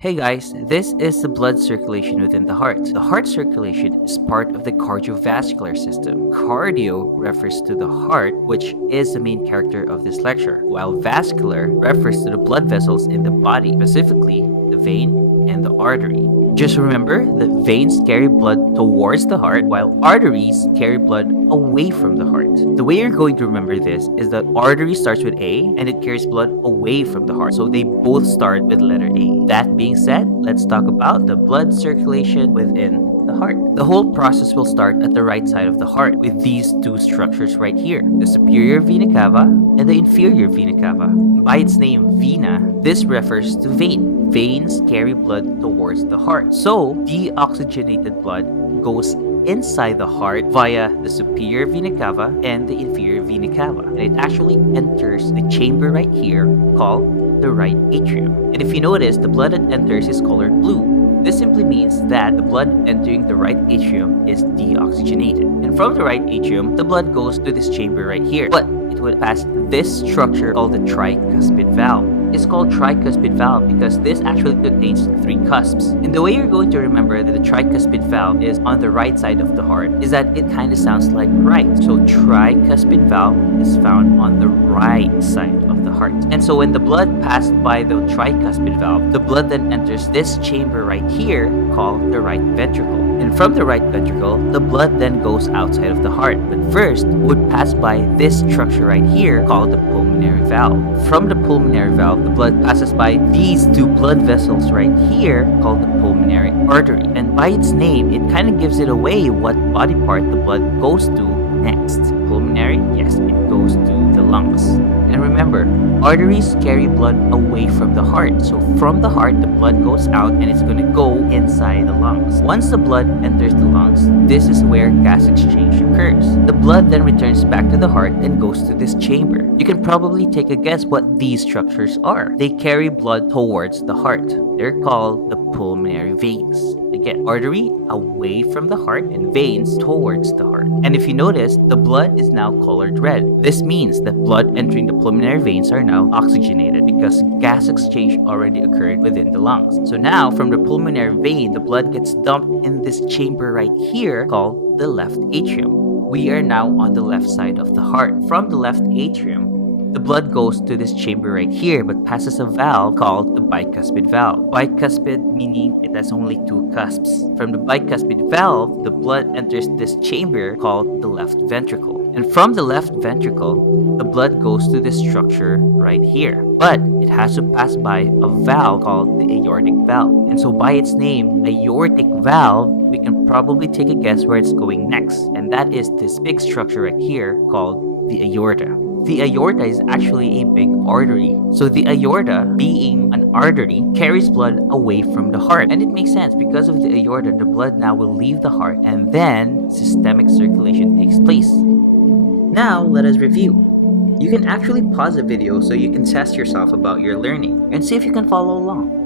Hey guys, this is the blood circulation within the heart. The heart circulation is part of the cardiovascular system. Cardio refers to the heart, which is the main character of this lecture, while vascular refers to the blood vessels in the body, specifically the vein and the artery. Just remember that veins carry blood towards the heart, while arteries carry blood away from the heart. The way you're going to remember this is that artery starts with A and it carries blood away from the heart. So they both start with letter A. That being said, let's talk about the blood circulation within the heart. The whole process will start at the right side of the heart with these two structures right here, the superior vena cava and the inferior vena cava. By its name, vena, this refers to vein. Veins carry blood towards the heart. So, deoxygenated blood goes inside the heart via the superior vena cava and the inferior vena cava. And it actually enters the chamber right here called the right atrium. And if you notice, the blood that enters is colored blue. This simply means that the blood entering the right atrium is deoxygenated. And from the right atrium, the blood goes to this chamber right here. But it would pass this structure called the tricuspid valve. It's called tricuspid valve because this actually contains three cusps. And the way you're going to remember that the tricuspid valve is on the right side of the heart is that it kind of sounds like right. So tricuspid valve is found on the right side of the heart. And so when the blood passed by the tricuspid valve, the blood then enters this chamber right here called the right ventricle. And from the right ventricle, the blood then goes outside of the heart. But first, would pass by this structure right here called the pulmonary valve. From the pulmonary valve, the blood passes by these two blood vessels right here called the pulmonary artery. And by its name, it kind of gives it away what body part the blood goes to next. Pulmonary, yes, it goes to the lungs. And remember, arteries carry blood away from the heart. So from the heart, the blood goes out and it's going to go inside the lungs. Once the blood enters the lungs, this is where gas exchange occurs. The blood then returns back to the heart and goes to this chamber. You can probably take a guess what these structures are. They carry blood towards the heart. They're called the pulmonary veins. Again, artery away from the heart and veins towards the heart. And if you notice, the blood is now colored red. This means that blood entering the pulmonary veins are now oxygenated because gas exchange already occurred within the lungs. So now, from the pulmonary vein, the blood gets dumped in this chamber right here called the left atrium. We are now on the left side of the heart. From the left atrium, the blood goes to this chamber right here but passes a valve called the bicuspid valve. Bicuspid meaning it has only two cusps. From the bicuspid valve, the blood enters this chamber called the left ventricle. And from the left ventricle, the blood goes to this structure right here. But it has to pass by a valve called the aortic valve. And so by its name, aortic valve, we can probably take a guess where it's going next. And that is this big structure right here called the aorta. The aorta is actually a big artery. So the aorta, being an artery, carries blood away from the heart. And it makes sense because of the aorta, the blood now will leave the heart and then systemic circulation takes place. Now, let us review. You can actually pause the video so you can test yourself about your learning and see if you can follow along.